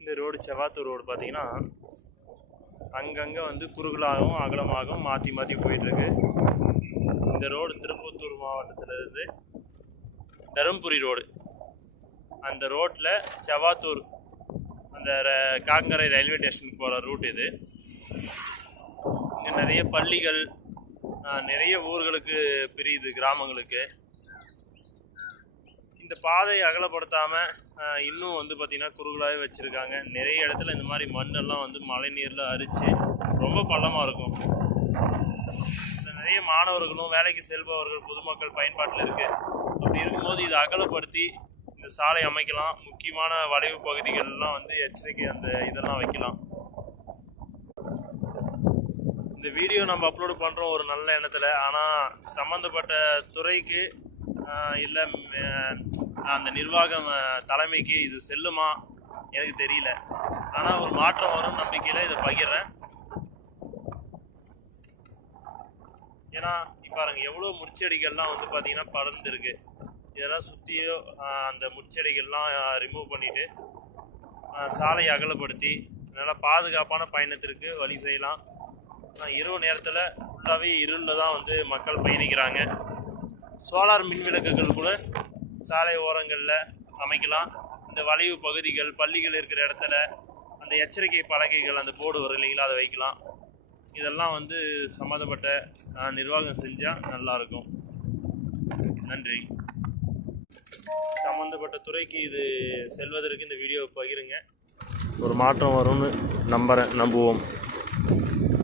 இந்த road செவாத்தூர் road பார்த்தீங்கன்னா அங்கங்கே வந்து குறுகலாகவும் அகலமாகவும் மாற்றி மாற்றி போயிட்டுருக்கு. இந்த ரோடு திருப்பத்தூர் மாவட்டத்திலிருந்து தருமபுரி ரோடு, அந்த ரோட்டில் செவாத்தூர் அந்த காங்கரை ரயில்வே ஸ்டேஷனுக்கு போகிற ரூட் இது. இங்கே நிறைய பள்ளிகள், நிறைய ஊர்களுக்கு பிரியுது, கிராமங்களுக்கு. இந்த பாதையை அகலப்படுத்தாமல் இன்னும் வந்து பார்த்திங்கன்னா குறுகலாகவே வச்சுருக்காங்க. நிறைய இடத்துல இந்த மாதிரி மண்ணெல்லாம் வந்து மழை நீரில் அரித்து ரொம்ப பள்ளமாக இருக்கும். நிறைய மாணவர்களும் வேலைக்கு செல்பவர்கள் பொதுமக்கள் பயன்பாட்டில் இருக்குது. அப்படி இருக்கும்போது இதை அகலப்படுத்தி இந்த சாலை அமைக்கலாம். முக்கியமான வளைவு பகுதிகள்லாம் வந்து எச்சரிக்கை அந்த இதெல்லாம் வைக்கலாம். இந்த வீடியோ நம்ம அப்லோடு பண்ணுறோம் ஒரு நல்ல எண்ணத்தில். ஆனால் சம்மந்தப்பட்ட துறைக்கு இல்லை அந்த நிர்வாகம் தலைமைக்கு இது செல்லுமா எனக்கு தெரியல. ஆனால் ஒரு மாற்றம் வரும் நம்பிக்கையில் இதை பகிர்றேன். ஏன்னா பாருங்கள் எவ்வளோ முற்செடிகள்லாம் வந்து பார்த்திங்கன்னா படர்ந்துருக்கு. இதெல்லாம் சுற்றியோ அந்த முற்செடிகள்லாம் ரிமூவ் பண்ணிவிட்டு சாலையை அகலப்படுத்தி நல்லா பாதுகாப்பான பயணத்திற்கு வழி செய்யலாம். இரவு நேரத்தில் ஃபுல்லாகவே இருளில் தான் வந்து மக்கள் பயணிக்கிறாங்க. சோலார் மின் விளக்குகள் கூட சாலை ஓரங்களில் அமைக்கலாம். இந்த வளைவு பகுதிகள், பள்ளிகள் இருக்கிற இடத்துல அந்த எச்சரிக்கை பலகைகள், அந்த போர்டு வரும் இல்லைங்களா, அதை வைக்கலாம். இதெல்லாம் வந்து சம்மந்தப்பட்ட நிர்வாகம் செஞ்சால் நல்லாயிருக்கும். நன்றி. சம்மந்தப்பட்ட துறைக்கு இது செல்வதற்கு இந்த வீடியோவை பகிருங்க. ஒரு மாற்றம் வரும்னு நம்புவோம்.